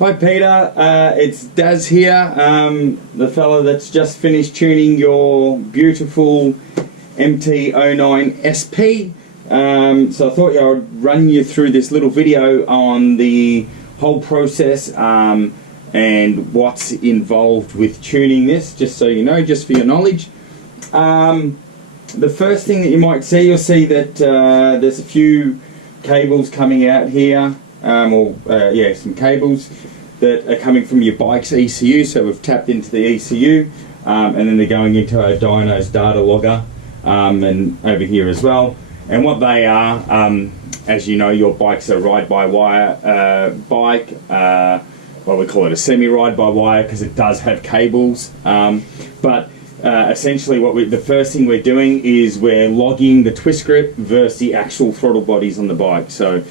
Hi Peter, it's Daz here, the fellow that's just finished tuning your beautiful MT-09 SP. So I thought I would run you through this little video on the whole process and what's involved with tuning this, just so you know, just for your knowledge. The first thing that you might see, you'll see that there's a few cables coming out here, some cables that are coming from your bike's ECU. So we've tapped into the ECU, and then they're going into our Dyno's data logger, and over here as well. And what they are, as you know, your bike's a ride-by-wire bike. Well, we call it a semi-ride-by-wire because it does have cables. Essentially, the first thing we're doing is we're logging the twist grip versus the actual throttle bodies on the bike. So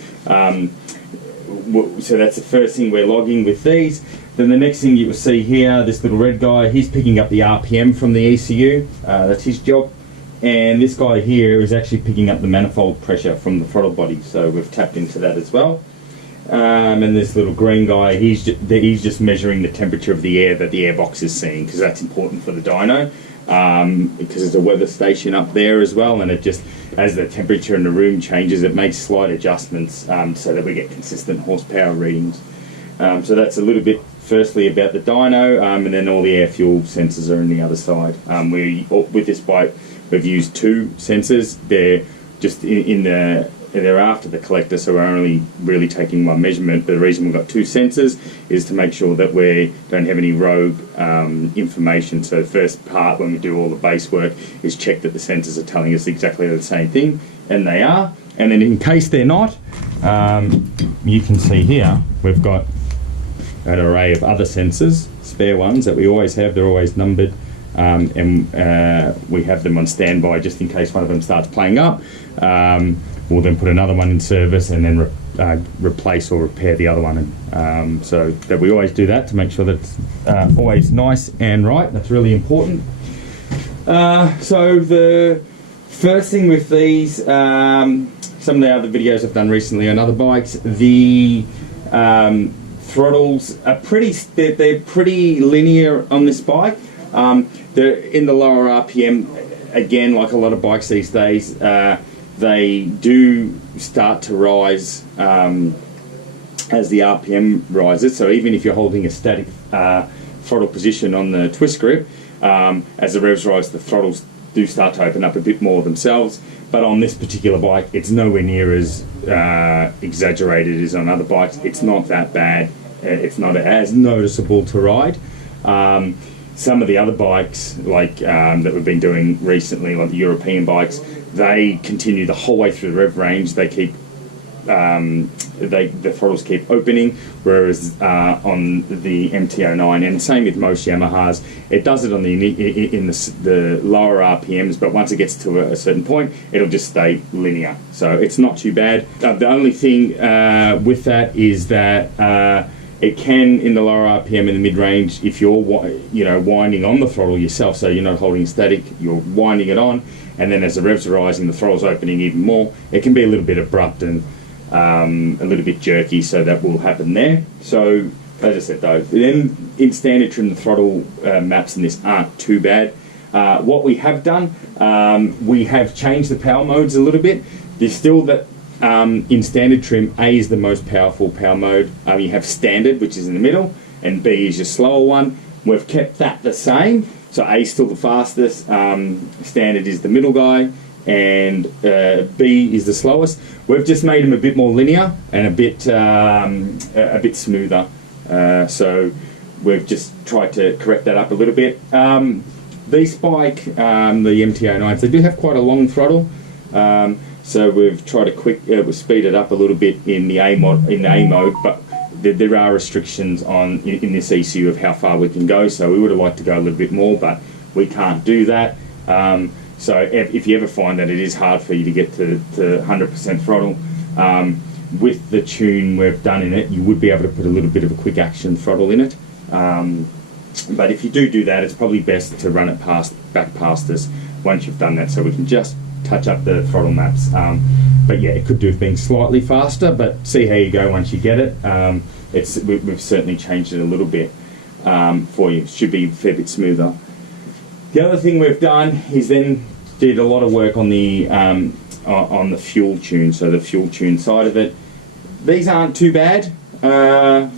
that's the first thing we're logging with these. Then the next thing you will see here, this little red guy, he's picking up the RPM from the ECU. That's his job. And this guy here is actually picking up the manifold pressure from the throttle body. So we've tapped into that as well. And this little green guy, he's just measuring the temperature of the air that the airbox is seeing, because that's important for the dyno, because there's a weather station up there as well, and it just, as the temperature in the room changes, it makes slight adjustments so that we get consistent horsepower readings. So that's a little bit firstly about the dyno, and then all the air fuel sensors are on the other side. With this bike, we've used two sensors. They're just they're after the collector, so we're only really taking one measurement. But the reason we've got two sensors is to make sure that we don't have any rogue information. So the first part, when we do all the base work, is check that the sensors are telling us exactly the same thing, and they are. And then in case they're not, you can see here we've got an array of other sensors, spare ones that we always have. They're always numbered, and we have them on standby just in case one of them starts playing up. We'll then put another one in service and then replace or repair the other one. So that we always do that to make sure that it's always nice and right. That's really important. So the first thing with these, some of the other videos I've done recently on other bikes, the throttles are they're pretty linear on this bike. They're in the lower RPM, again, like a lot of bikes these days. They do start to rise as the RPM rises. So even if you're holding a static throttle position on the twist grip, as the revs rise, the throttles do start to open up a bit more themselves. But on this particular bike, it's nowhere near as exaggerated as on other bikes. It's not that bad. It's not as noticeable to ride. Some of the other bikes, like that we've been doing recently, like the European bikes, they continue the whole way through the rev range. They keep the throttles keep opening, whereas on the MT-09, and same with most Yamahas, it does it on the lower RPMs, but once it gets to a certain point, it'll just stay linear. So it's not too bad. The only thing with that is that it can, in the lower RPM in the mid-range, if you're winding on the throttle yourself, so you're not holding static, you're winding it on, and then as the revs are rising, the throttle's opening even more, it can be a little bit abrupt and a little bit jerky, so that will happen there. So, as I said though, then in standard trim, the throttle maps in this aren't too bad. What we have done, we have changed the power modes a little bit. There's still that, in standard trim, A is the most powerful power mode. You have standard, which is in the middle, and B is your slower one. We've kept that the same. So A is still the fastest, standard is the middle guy, and B is the slowest. We've just made them a bit more linear and a bit smoother. So we've just tried to correct that up a little bit. This bike, the MT-09s, they do have quite a long throttle. So we've tried to speed it up a little bit in the A mode, but there are restrictions in this ECU of how far we can go. So we would have liked to go a little bit more, but we can't do that. So if you ever find that it is hard for you to get to 100% throttle, with the tune we've done in it, you would be able to put a little bit of a quick action throttle in it. But if you do that, it's probably best to run it back past us once you've done that, so we can just touch up the throttle maps. But yeah, it could do with being slightly faster, but see how you go once you get it. we've certainly changed it a little bit for you. It should be a fair bit smoother. The other thing we've done is then did a lot of work on the fuel tune, so the fuel tune side of it. These aren't too bad. They're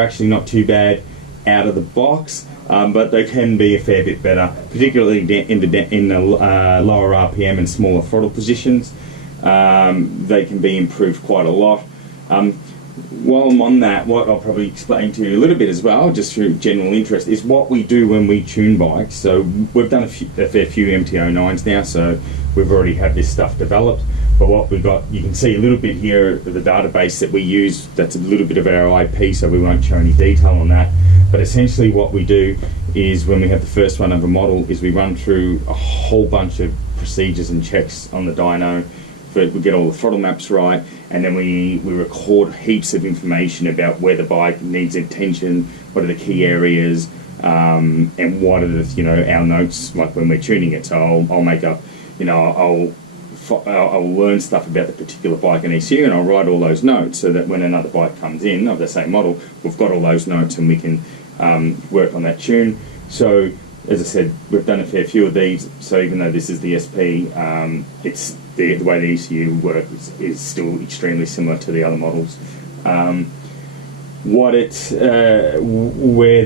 actually not too bad out of the box, but they can be a fair bit better, particularly in the lower RPM and smaller throttle positions. They can be improved quite a lot. While I'm on that, what I'll probably explain to you a little bit as well, just through general interest, is what we do when we tune bikes. So we've done a fair few MT-09s now, so we've already had this stuff developed. But what we've got, you can see a little bit here, the database that we use, that's a little bit of our IP, so we won't show any detail on that. But essentially what we do is, when we have the first one of a model, is we run through a whole bunch of procedures and checks on the dyno. We get all the throttle maps right, and then we record heaps of information about where the bike needs attention, what are the key areas, and what are the, our notes, like when we're tuning it. So I'll make up, I'll learn stuff about the particular bike and ECU, and I'll write all those notes so that when another bike comes in of the same model, we've got all those notes and we can work on that tune. So as I said, we've done a fair few of these, so even though this is the SP, it's the way the ECU works is still extremely similar to the other models. Where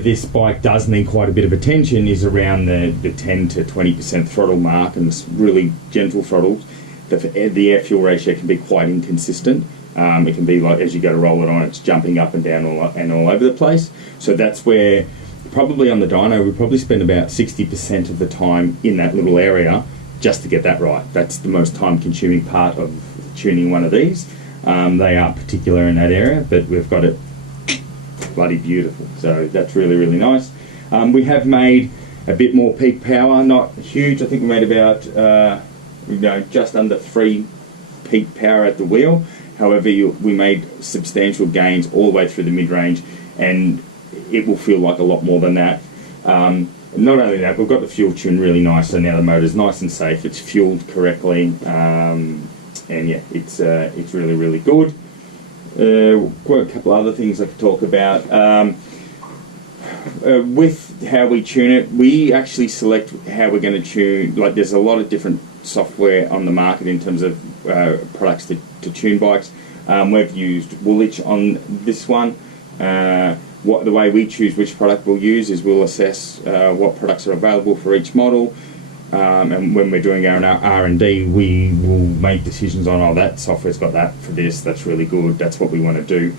this bike does need quite a bit of attention is around the 10 to 20% throttle mark, and it's really gentle throttles. The air-fuel ratio can be quite inconsistent. It can be like, as you go to roll it on, it's jumping up and down all over the place. So that's where, probably on the dyno, we probably spend about 60% of the time in that little area just to get that right. That's the most time-consuming part of tuning one of these. They are particular in that area, but we've got it bloody beautiful. So that's really, really nice. We have made a bit more peak power, not huge. I think we made about just under 3 peak power at the wheel. However, we made substantial gains all the way through the mid-range, and it will feel like a lot more than that. Not only that, we've got the fuel tune really nice, so now the motor's nice and safe. It's fueled correctly, and yeah, it's really, really good. Got a couple other things I could talk about. With how we tune it, we actually select how we're going to tune. Like, there's a lot of different software on the market in terms of products to tune bikes. We've used Woolwich on this one. The way we choose which product we'll use is we'll assess what products are available for each model, and when we're doing our R&D, we will make decisions on, that software's got that for this, that's really good, that's what we want to do.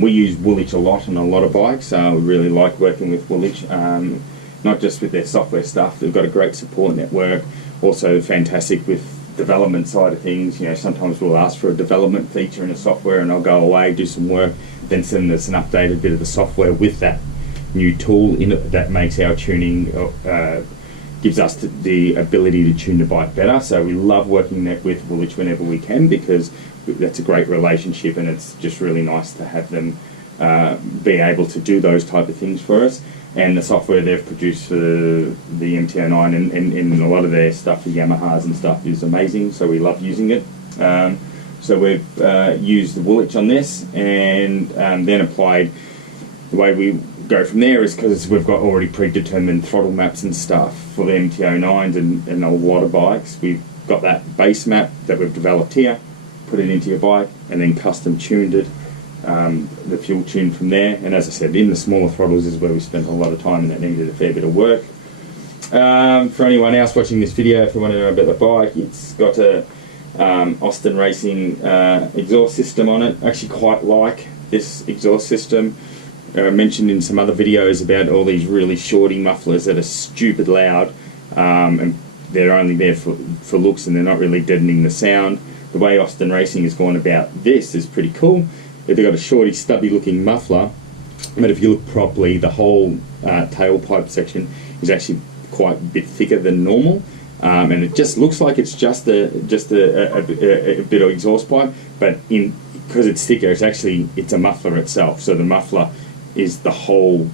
We use Woolwich a lot on a lot of bikes. We really like working with Woolwich, not just with their software stuff. They've got a great support network, also fantastic with development side of things. Sometimes we'll ask for a development feature in a software, and I'll go away, do some work, then send us an updated bit of the software with that new tool in it that makes our tuning, gives us the ability to tune the bike better. So we love working with Woolwich whenever we can, because that's a great relationship, and it's just really nice to have them be able to do those type of things for us. And the software they've produced for the MT-09 and a lot of their stuff for Yamahas and stuff is amazing, so we love using it. So we've used the Woolwich on this, and then applied. The way we go from there is, because we've got already predetermined throttle maps and stuff for the MT-09s and a lot of bikes. We've got that base map that we've developed here, put it into your bike, and then custom tuned it, the fuel tune from there. And as I said, in the smaller throttles is where we spent a lot of time, and that needed a fair bit of work. For anyone else watching this video, if you want to know about the bike, it's got a Austin Racing exhaust system on it. I actually quite like this exhaust system. I mentioned in some other videos about all these really shorty mufflers that are stupid loud, and they're only there for looks, and they're not really deadening the sound. The way Austin Racing has gone about this is pretty cool. They've got a shorty, stubby looking muffler, but if you look properly, the whole tailpipe section is actually quite a bit thicker than normal. And it just looks like it's just a bit of exhaust pipe, but because it's thicker, it's a muffler itself. So the muffler is the whole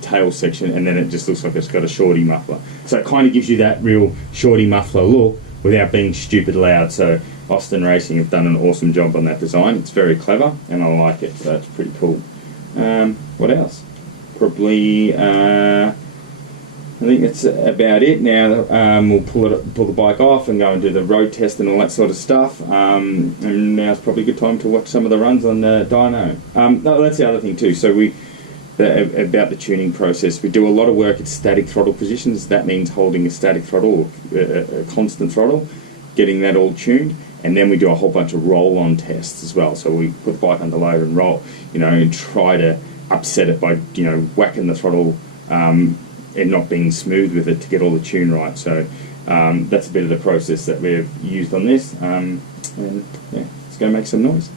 tail section, and then it just looks like it's got a shorty muffler. So it kind of gives you that real shorty muffler look without being stupid loud. So Austin Racing have done an awesome job on that design. It's very clever, and I like it, so it's pretty cool. What else? Probably, I think that's about it. Now we'll pull the bike off and go and do the road test and all that sort of stuff. And now's probably a good time to watch some of the runs on the dyno. No, that's the other thing too. So about the tuning process, we do a lot of work at static throttle positions. That means holding a static throttle, a constant throttle, getting that all tuned, and then we do a whole bunch of roll-on tests as well. So we put the bike under load and roll, and try to upset it by whacking the throttle and not being smooth with it to get all the tune right. So that's a bit of the process that we've used on this, and yeah, let's go make some noise.